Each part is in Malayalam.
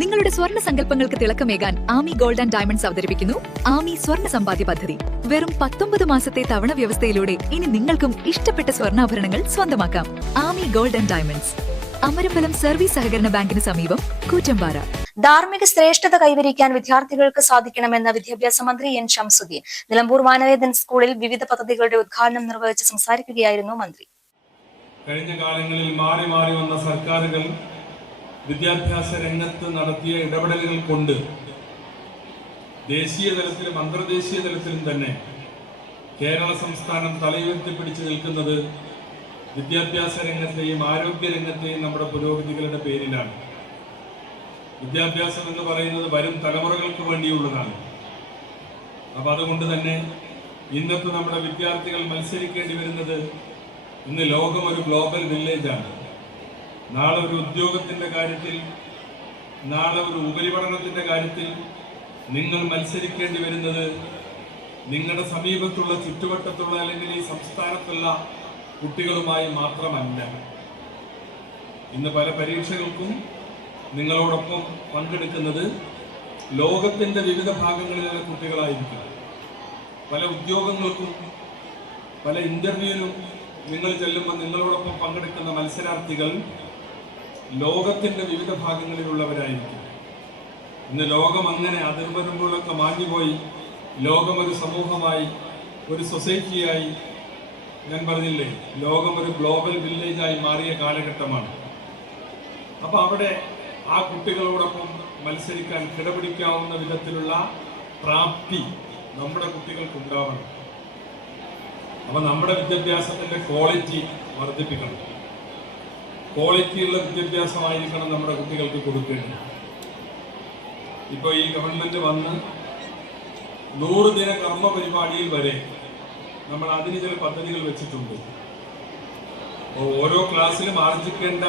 നിങ്ങളുടെ സ്വർണ്ണ സങ്കല്പങ്ങൾക്ക് തിളക്കമേകാൻ ആമി ഗോൾഡ് ആൻഡ് ഡയമണ്ട്സ് അവതരിപ്പിക്കുന്നു ആമി സ്വർണ്ണ സമ്പാദ്യ പദ്ധതി. വെറും 19 മാസത്തെ തവണ വ്യവസ്ഥയിലൂടെ ഇനി നിങ്ങൾക്കും ഇഷ്ടപ്പെട്ട സ്വർണ്ണാഭരണങ്ങൾ സ്വന്തമാക്കാം. Aami gold and diamonds, Amarambalam service സഹകരണ ബാങ്കിന് സമീപം, കൂറ്റമ്പാറ. ധാർമ്മിക ശ്രേഷ്ഠത കൈവരിക്കാൻ വിദ്യാർത്ഥികൾക്ക് സാധിക്കണമെന്ന വിദ്യാഭ്യാസ മന്ത്രി എൻ ശംസുദ്ദീൻ നിലമ്പൂർ മാനവേദൻ സ്കൂളിൽ വിവിധ പദ്ധതികളുടെ ഉദ്ഘാടനം നിർവഹിച്ച് സംസാരിക്കുകയായിരുന്നു മന്ത്രി. കഴിഞ്ഞ കാലങ്ങളിൽ മാറി മാറി വന്ന സർക്കാരുകൾ വിദ്യാഭ്യാസ രംഗത്ത് നടത്തിയ ഇടപെടലുകൾ കൊണ്ട് ദേശീയ തലത്തിലും അന്തർദേശീയ തലത്തിലും തന്നെ കേരള സംസ്ഥാനം തലയുയർത്തിപ്പിടിച്ചു നിൽക്കുന്നത് വിദ്യാഭ്യാസ രംഗത്തെയും ആരോഗ്യ രംഗത്തെയും നമ്മുടെ പുരോഗതികളുടെ പേരിലാണ്. വിദ്യാഭ്യാസം എന്ന് പറയുന്നത് വരും തലമുറകൾക്ക് വേണ്ടിയുള്ളതാണ്. അപ്പം അതുകൊണ്ട് തന്നെ ഇന്നത്തെ നമ്മുടെ വിദ്യാർത്ഥികൾ മത്സരിക്കേണ്ടി വരുന്നത്, ഇന്ന് ലോകം ഒരു ഗ്ലോബൽ വില്ലേജാണ്. നാളെ ഒരു ഉദ്യോഗത്തിൻ്റെ കാര്യത്തിൽ, നാളെ ഒരു ഉപരിപഠനത്തിൻ്റെ കാര്യത്തിൽ നിങ്ങൾ മത്സരിക്കേണ്ടി വരുന്നത് നിങ്ങളുടെ സമീപത്തുള്ള ചുറ്റുവട്ടത്തുള്ള അല്ലെങ്കിൽ ഈ സംസ്ഥാനത്തുള്ള കുട്ടികളുമായി മാത്രമല്ല. ഇന്ന് പല പരീക്ഷകൾക്കും നിങ്ങളോടൊപ്പം പങ്കെടുക്കുന്നത് ലോകത്തിൻ്റെ വിവിധ ഭാഗങ്ങളിലുള്ള കുട്ടികളായിരിക്കും. പല ഉദ്യോഗങ്ങൾക്കും പല ഇന്റർവ്യൂവിനും നിങ്ങൾ ചെല്ലുമ്പോൾ നിങ്ങളോടൊപ്പം പങ്കെടുക്കുന്ന മത്സരാർത്ഥികൾ ലോകത്തിൻ്റെ വിവിധ ഭാഗങ്ങളിലുള്ളവരായിരിക്കും. ഇന്ന് ലോകം അങ്ങനെ അതിർവരുമ്പോഴൊക്കെ മാഞ്ഞുപോയി ലോകം ഒരു സമൂഹമായി, ഒരു സൊസൈറ്റിയായി, ഞാൻ പറഞ്ഞില്ലേ, ലോകം ഒരു ഗ്ലോബൽ വില്ലേജായി മാറിയ കാലഘട്ടമാണ്. അപ്പോൾ അവിടെ ആ കുട്ടികളോടൊപ്പം മത്സരിക്കാൻ കിടപിടിക്കാവുന്ന വിധത്തിലുള്ള പ്രാപ്തി നമ്മുടെ കുട്ടികൾക്കുണ്ടാവണം. അപ്പം നമ്മുടെ വിദ്യാഭ്യാസത്തിൻ്റെ ക്വാളിറ്റി വർദ്ധിപ്പിക്കണം. ക്വാളിറ്റിയുള്ള വിദ്യാഭ്യാസമായിരിക്കണം നമ്മുടെ കുട്ടികൾക്ക് കൊടുക്കേണ്ടത്. ഇപ്പോൾ ഈ ഗവൺമെൻറ് വന്ന് 100 ദിന കർമ്മ പരിപാടിയിൽ വരെ നമ്മൾ അതിന് ചില പദ്ധതികൾ വെച്ചിട്ടുണ്ട്. ഓരോ ക്ലാസ്സിലും ആർജിക്കേണ്ട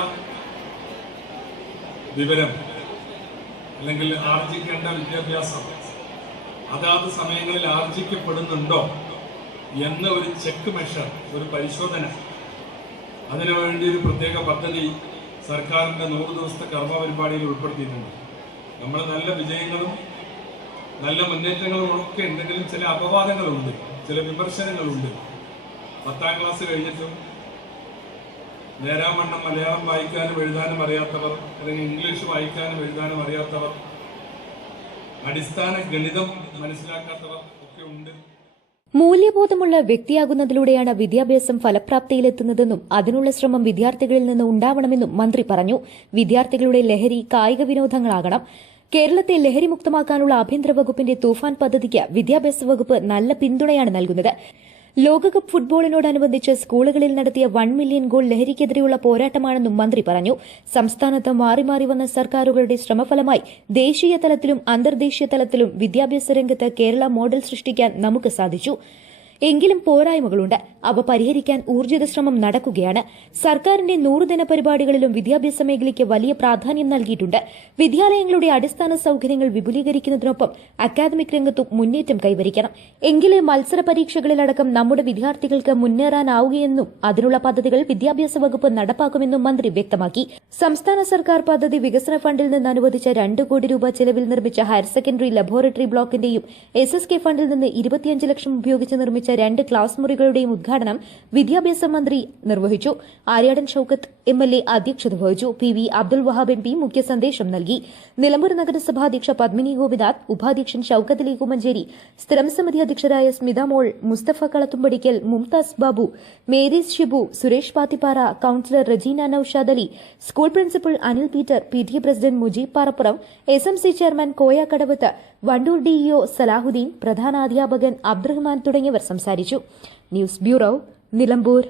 വിവരം അല്ലെങ്കിൽ ആർജിക്കേണ്ട വിദ്യാഭ്യാസം അതാത് സമയങ്ങളിൽ ആർജിക്കപ്പെടുന്നുണ്ടോ എന്ന ഒരു ചെക്ക് മെഷർ, ഒരു പരിശോധന, അതിനുവേണ്ടി ഒരു പ്രത്യേക പദ്ധതി സർക്കാരിൻ്റെ 100 ദിവസത്തെ കർമ്മ പരിപാടിയിൽ ഉൾപ്പെടുത്തിയിട്ടുണ്ട്. നമ്മൾ നല്ല വിജയങ്ങളും നല്ല മുന്നേറ്റങ്ങളും ഒക്കെ ഉണ്ടെങ്കിലും ചില അപവാദങ്ങളുണ്ട്, ചില വിമർശനങ്ങളുണ്ട്. 10ാം ക്ലാസ് കഴിഞ്ഞിട്ടും നേരാവണ്ണം മലയാളം വായിക്കാനും എഴുതാനും അറിയാത്തവർ, അല്ലെങ്കിൽ ഇംഗ്ലീഷ് വായിക്കാനും എഴുതാനും അറിയാത്തവർ, അടിസ്ഥാന ഗണിതം മനസ്സിലാക്കാത്തവർ ഒക്കെ ഉണ്ട്. മൂല്യബോധമുള്ള വ്യക്തിയാകുന്നതിലൂടെയാണ് വിദ്യാഭ്യാസം ഫലപ്രാപ്തിയിലെത്തുന്നതെന്നും അതിനുള്ള ശ്രമം വിദ്യാർത്ഥികളിൽ നിന്ന് ഉണ്ടാവണമെന്നും മന്ത്രി പറഞ്ഞു. വിദ്യാർത്ഥികളുടെ ലഹരി കായിക വിനോദങ്ങളാകണം. കേരളത്തെ ലഹരിമുക്തമാക്കാനുള്ള ആഭ്യന്തര വകുപ്പിന്റെ തൂഫാൻ പദ്ധതിക്ക് വിദ്യാഭ്യാസ വകുപ്പ് നല്ല പിന്തുണയാണ് നൽകുന്നത്. ലോകകപ്പ് ഫുട്ബോളിനോടനുബന്ധിച്ച് സ്കൂളുകളിൽ നടത്തിയ 1 മില്യൺ ഗോൾ ലഹരിക്കെതിരെയുള്ള പോരാട്ടമാണെന്നും മന്ത്രി പറഞ്ഞു. സംസ്ഥാനത്ത് മാറി മാറി വന്ന സർക്കാരുകളുടെ ശ്രമഫലമായി ദേശീയ തലത്തിലും അന്തർദേശീയ തലത്തിലും വിദ്യാഭ്യാസ രംഗത്ത് കേരള മോഡൽ സൃഷ്ടിക്കാൻ നമുക്ക് സാധിച്ചു. എങ്കിലും പോരായ്മകളുണ്ട്. അവ പരിഹരിക്കാൻ ഊർജിത ശ്രമം നടക്കുകയാണ്. സർക്കാരിന്റെ 100 ദിന പരിപാടികളിലും വിദ്യാഭ്യാസ മേഖലയ്ക്ക് വലിയ പ്രാധാന്യം നൽകിയിട്ടുണ്ട്. വിദ്യാലയങ്ങളുടെ അടിസ്ഥാന സൌകര്യങ്ങൾ വിപുലീകരിക്കുന്നതിനൊപ്പം അക്കാദമിക് രംഗത്തും മുന്നേറ്റം കൈവരിക്കണം. എങ്കിലേ മത്സര പരീക്ഷകളിലടക്കം നമ്മുടെ വിദ്യാർത്ഥികൾക്ക് മുന്നേറാനാവുകയെന്നും അതിനുള്ള പദ്ധതികൾ വിദ്യാഭ്യാസ വകുപ്പ് നടപ്പാക്കുമെന്നും മന്ത്രി വ്യക്തമാക്കി. സംസ്ഥാന സർക്കാർ പദ്ധതി വികസന ഫണ്ടിൽ നിന്ന് അനുവദിച്ച 2 കോടി രൂപ ചെലവിൽ നിർമ്മിച്ച ഹയർ സെക്കൻഡറി ലബോറട്ടറി ബ്ലോക്കിന്റെയും SSK ഫണ്ടിൽ നിന്ന് 25 ലക്ഷം ഉപയോഗിച്ച് നിർമ്മിച്ച 2 ക്ലാസ് മുറികളുടെയും ഉദ്ഘാടനം വിദ്യാഭ്യാസ മന്ത്രി നിർവഹിച്ചു. ആര്യാടൻ ഷൌക്കത്ത് MLA അധ്യക്ഷത വഹിച്ചു. PV അബ്ദുൽ വഹാബ് MP മുഖ്യ സന്ദേശം നൽകി. നിലമ്പൂർ നഗരസഭാ അധ്യക്ഷ പത്മിനി ഗോപിനാഥ്, ഉപാധ്യക്ഷൻ ഷൌക്കത്ത് അലി കുമഞ്ചേരി, സ്ഥിരം സമിതി അധ്യക്ഷരായ Smitha Mol, Musthafa Kalathumpadikkal, Mumtaz Babu, Marys Shibu, Suresh Pathippara, councillor Rajeena Noushad Ali, school principal Anil Peter, PTA president Mujeeb Parappuram, SMC chairman Koya Kadavath, Vandoor DEO Salahuddin, പ്രധാന അധ്യാപകൻ അബ്ദുറഹ്മാൻ തുടങ്ങിയവർ സംസാരിച്ചു. News bureau, Nilambur.